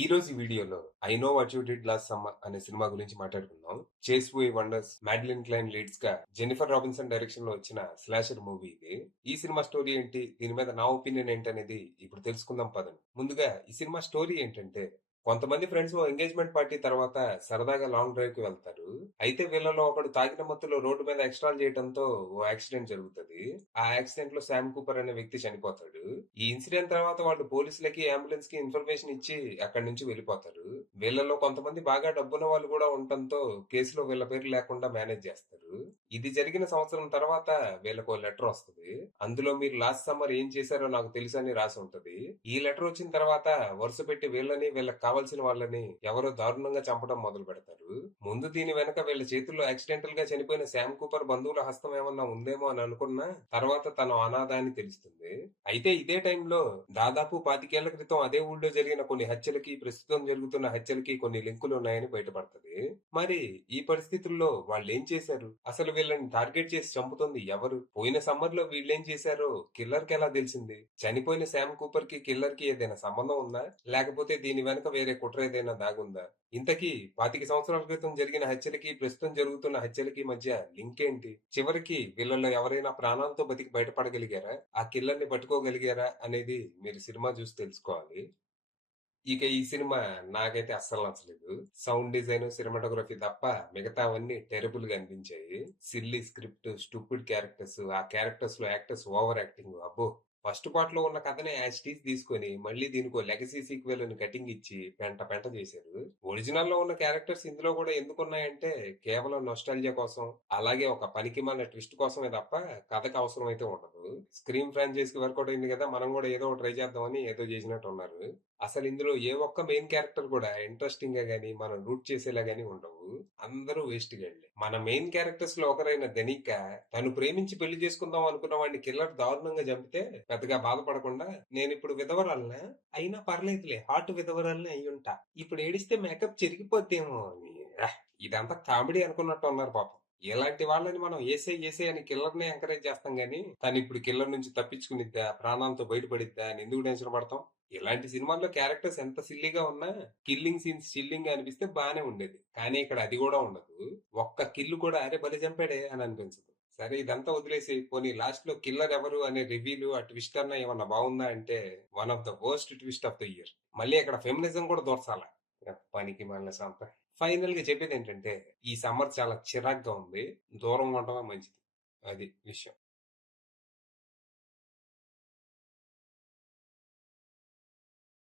ఈ రోజు వీడియోలో I know what you did last summer అనే సినిమా గురించి మాట్లాడుకుందాం. చేస్ వే వండర్స్, మాడ్లిన్ క్లైన్ లీడ్స్ గా జెనిఫర్ రాబిన్సన్ డైరెక్షన్ లో వచ్చిన స్లాషర్ మూవీ ఇది. ఈ సినిమా స్టోరీ ఏంటి, దీని మీద నా ఒపీనియన్ ఏంటనేది ఇప్పుడు తెలుసుకుందాం పదండి. ముందుగా ఈ సినిమా స్టోరీ ఏంటంటే, కొంతమంది ఫ్రెండ్స్ ఓ ఎంగేజ్మెంట్ పార్టీ తర్వాత సరదాగా లాంగ్ డ్రైవ్ కి వెళ్తారు. అయితే వీళ్ళలో ఒకడు తాగిన మత్తులో రోడ్డు మీద ఎక్స్ట్రాల్ చేయడంతో ఓ యాక్సిడెంట్ జరుగుతుంది. ఆ యాక్సిడెంట్ లో శామ్ కూపర్ అనే వ్యక్తి చనిపోతాడు. ఈ ఇన్సిడెంట్ తర్వాత వాళ్ళు పోలీసులకి, అంబులెన్స్ కి ఇన్ఫర్మేషన్ ఇచ్చి అక్కడి నుంచి వెళ్ళిపోతారు. వీళ్ళలో కొంతమంది బాగా డబ్బున్న వాళ్ళు కూడా ఉండటంతో కేసులో వీళ్ళ పేరు లేకుండా మేనేజ్ చేస్తారు. ఇది జరిగిన సంవత్సరం తర్వాత వీళ్ళకు లెటర్ వస్తుంది. అందులో మీరు లాస్ట్ సమ్మర్ ఏం చేశారో నాకు తెలుసు అని రాసి ఉంటది. ఈ లెటర్ వచ్చిన తర్వాత వరుస పెట్టి వీళ్ళని, వీళ్ళకి కావాల్సిన వాళ్ళని ఎవరో దారుణంగా చంపడం మొదలు పెడతారు. ముందు దీని వెనక వీళ్ళ చేతుల్లో యాక్సిడెంటల్ గా చనిపోయిన శామ్ కూపర్ బంధువుల హస్తం ఏమన్నా ఉందేమో అని అనుకున్నా తర్వాత తను అనాథ అని తెలుస్తుంది. అయితే ఇదే టైంలో దాదాపు 25 ఏళ్ల క్రితం అదే ఊళ్ళో జరిగిన కొన్ని హత్యలకి, ప్రస్తుతం జరుగుతున్న హత్యలకి కొన్ని లింకులు ఉన్నాయని బయటపడుతుంది. మరి ఈ పరిస్థితుల్లో వాళ్ళు ఏం చేశారు, అసలు వీళ్ళని టార్గెట్ చేసి చంపుతుంది ఎవరు, పోయిన సమ్మర్ లో వీళ్ళేం చేశారో కిల్లర్ కి ఎలా తెలిసింది, చనిపోయిన శామ్ కూపర్ కి కిల్లర్ కి ఏదైనా సంబంధం ఉందా, లేకపోతే దీని వెనక వేరే కుట్ర ఏదైనా దాగుందా? ఇంతకీ 25 సంవత్సరాల క్రితం జరిగిన హత్యలకి, ప్రస్తుతం జరుగుతున్న హత్యలకి మధ్య లింక్ ఏంటి? చివరికి వీళ్ళలో ఎవరైనా ప్రాణాలతో బతికి బయటపడగలిగారా, ఆ కిల్లర్ ని పట్టుకోగలిగారా అనేది మీరు సినిమా చూసి తెలుసుకోవాలి. ఇక ఈ సినిమా నాకైతే అస్సలు నచ్చలేదు. సౌండ్ డిజైన్, సినిమాటోగ్రఫీ తప్ప మిగతావన్నీ టెరబుల్ గా అనిపించాయి. సిల్లీ స్క్రిప్ట్, స్టూపిడ్ క్యారెక్టర్స్, ఆ క్యారెక్టర్స్ లో యాక్టర్స్ ఓవర్ యాక్టింగ్, అబ్బో. ఫస్ట్ పార్ట్ లో ఉన్న కథనే యాజ్ టీజ్ తీసుకొని మళ్ళీ దీనికి లెగసీ సీక్వెల్ అని కటింగ్ ఇచ్చి పెంట పెంట చేశారు. ఒరిజినల్ లో ఉన్న క్యారెక్టర్స్ ఇందులో కూడా ఎందుకున్నాయంటే కేవలం నొస్టాల్జియా కోసం, అలాగే ఒక పనికిమాలిన ట్విస్ట్ కోసమే తప్ప కథకు అవసరం అయితే ఉండదు. స్క్రీన్ ఫ్రాంచైజ్ కి వర్కౌట్ అయింది కదా, మనం కూడా ఏదో ట్రై చేద్దామని ఏదో చేసినట్టు ఉన్నారు. అసలు ఇందులో ఏ ఒక్క మెయిన్ క్యారెక్టర్ కూడా ఇంట్రెస్టింగ్ గా గానీ, మనం రూట్ చేసేలా గానీ ఉండవు. అందరూ వేస్ట్ గాళ్లే. మన మెయిన్ క్యారెక్టర్స్ లో ఒకరైన ధనిక తను ప్రేమించి పెళ్లి చేసుకుందాం అనుకున్న వాడిని కిల్లర్ దారుణంగా చంపితే పెద్దగా బాధపడకుండా, నేను ఇప్పుడు విధవరాలనా, అయినా పర్లేదులే హాట్ విధవరాలని అయ్యుంటా, ఇప్పుడు ఏడిస్తే మేకప్ చెరిగిపోద్దేమో అని, ఇదంతా కామెడీ అనుకున్నట్టు ఉన్నారు పాపం. ఇలాంటి వాళ్ళని మనం ఏసే ఏసే అని కిల్లర్ నే ఎంకరేజ్ చేస్తాం గానీ, తను ఇప్పుడు కిల్లర్ నుంచి తప్పించుకునిద్దా, ప్రాణాలతో బయటపడిద్దా అని ఎందుకు టెన్షన్ పడతాం? ఇలాంటి సినిమాల్లో క్యారెక్టర్స్ ఎంత సిల్లీగా ఉన్నా కిల్లింగ్ సీన్స్ చిల్లింగ్ అనిపిస్తే బానే ఉండేది. కానీ ఇక్కడ అది కూడా ఉండదు. ఒక్క కిల్లు కూడా అరే బలి చంపాడే అని అనిపించదు. సరే ఇదంతా వదిలేసి పోనీ లాస్ట్ లో కిల్లర్ ఎవరు అనే రివ్యూలు, ఆ ట్విస్ట్ అన్న ఏమన్నా బాగుందా అంటే one of the worst twist of the year. మళ్ళీ అక్కడ ఫెమినిజం కూడా దోర్చాల, పనికి మన సంత. ఫైనల్ గా చెప్పేది ఏంటంటే, ఈ సమ్మర్ చాలా చిరాగ్గా ఉంది, దూరంగా ఉండటమే మంచిది. అది విషయం.